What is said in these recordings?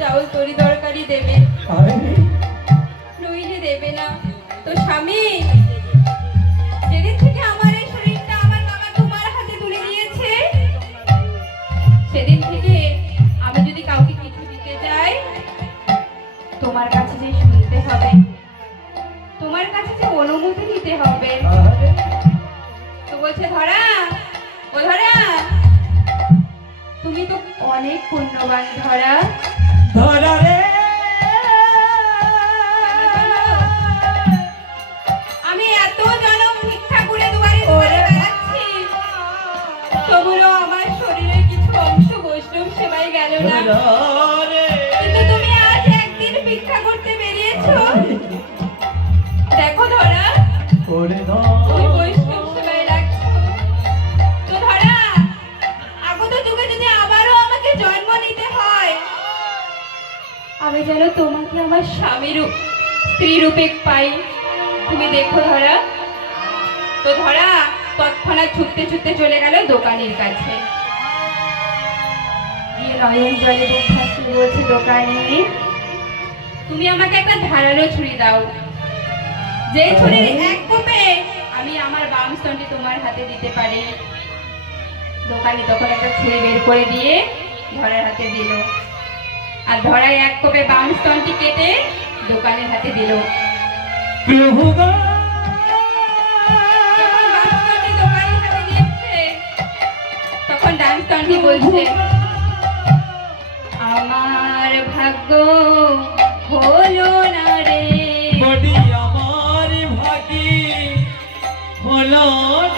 চাউল তরি তরকারি দেবে, নইলে দেবে না। তো স্বামী, যেদিন থেকে আমার এই শরীরটা আমার বাবা তোমার হাতে তুলে দিয়েছে, সেদিন থেকে আমি যদি কাউকে কিছু দিতে যাই, তোমার কাছে যে শুনতে হবে, তোমার কাছে যে অনুমতি নিতে হবে। তো বলছে ধরা, ও ধরা, তুমি তো অনেক পুণ্যবান ধরা। ধরা রে, আমি এত জনম ভিক্ষা করে দুয়ারে দুয়ারে বেড়াচ্ছি, তবুও আমার শরীরের কিছু অংশ বৈষ্ণব সেবায় গেল না। কিন্তু তুমি আজ একদিন ভিক্ষা করতে বেরিয়েছো, দেখো ধরা, তুমি বৈষ্ণব সেবায় লাগছো। তো ধরা, আগত যুগে যদি আবারও আমাকে জন্ম নিতে হয়, আমি যেন তোমাকে আমার স্বামী স্ত্রী রূপে পাই, তুমি দেখো ধরা। তো ধরা তৎক্ষণাৎ ছুটতে ছুটতে চলে গেল দোকানের কাছে, গিয়ে নয়ন জলে ভাসিয়ে বলছে, দোকানে তুমি আমাকে একটা ধারালো ছুরি দাও, যে ছুরির এক কোপে আমি আমার বাম স্তনটি তোমার হাতে দিতে পারি। দোকানি তখন একটা ছুরি বের করে দিয়ে ধরার হাতে দিল, আর ধরায় এক কোপে বাম স্তনটি কেটে দোকানের হাতে দিল। তখন ডান স্তনটি বলছে, আমার ভাগ্য হলো না রে, আমার ভাগি হলো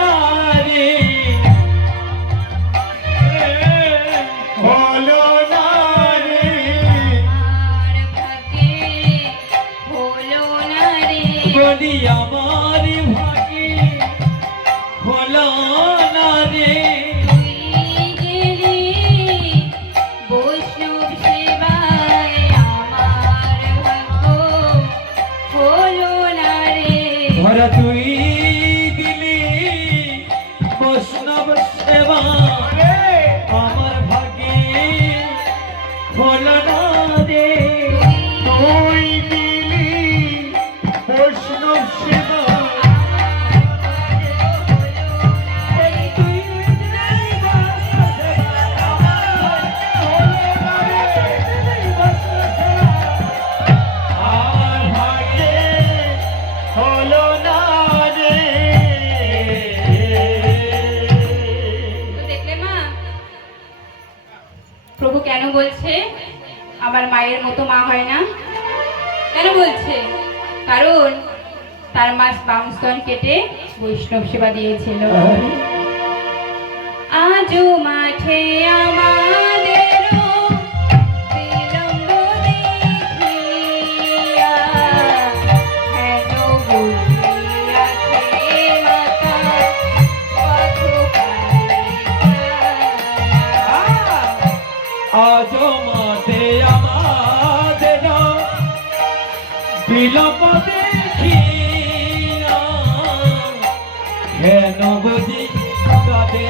না রে, হলো না রে, আমার ভাগ্যে হলো না রে, বলি আমার ভাগি হলো না রে। তুই গেলি বৈষ্ণব সেবায়, আমার ভাগ্য হলো না রে। ধরা তুই দিলি বৈষ্ণব সেবা, আমার ভাগে হলো না রে। তুই দিলি বৈষ্ণব সেবা, তুই দিলি বৈষ্ণব সেবা, আমার ভাগে হলো না রে। বৈষ্ণব সেবা আমার ভাগে হলো না রে। তো দেখলে মা, প্রভু কেন বলছে আমার মায়ের মতো মা হয় না? কেন বলছে? কারণ তার মা বাম স্তন কেটে বৈষ্ণব সেবা দিয়েছিল। আজও মাঠে আমাদেরও বিলম্ব দেখিয়া, হেন বসিয়াছে মাতা আজ মাঠে আমাদের বিলম্ব দেখিয়া, হেন বুঝি কাঁদে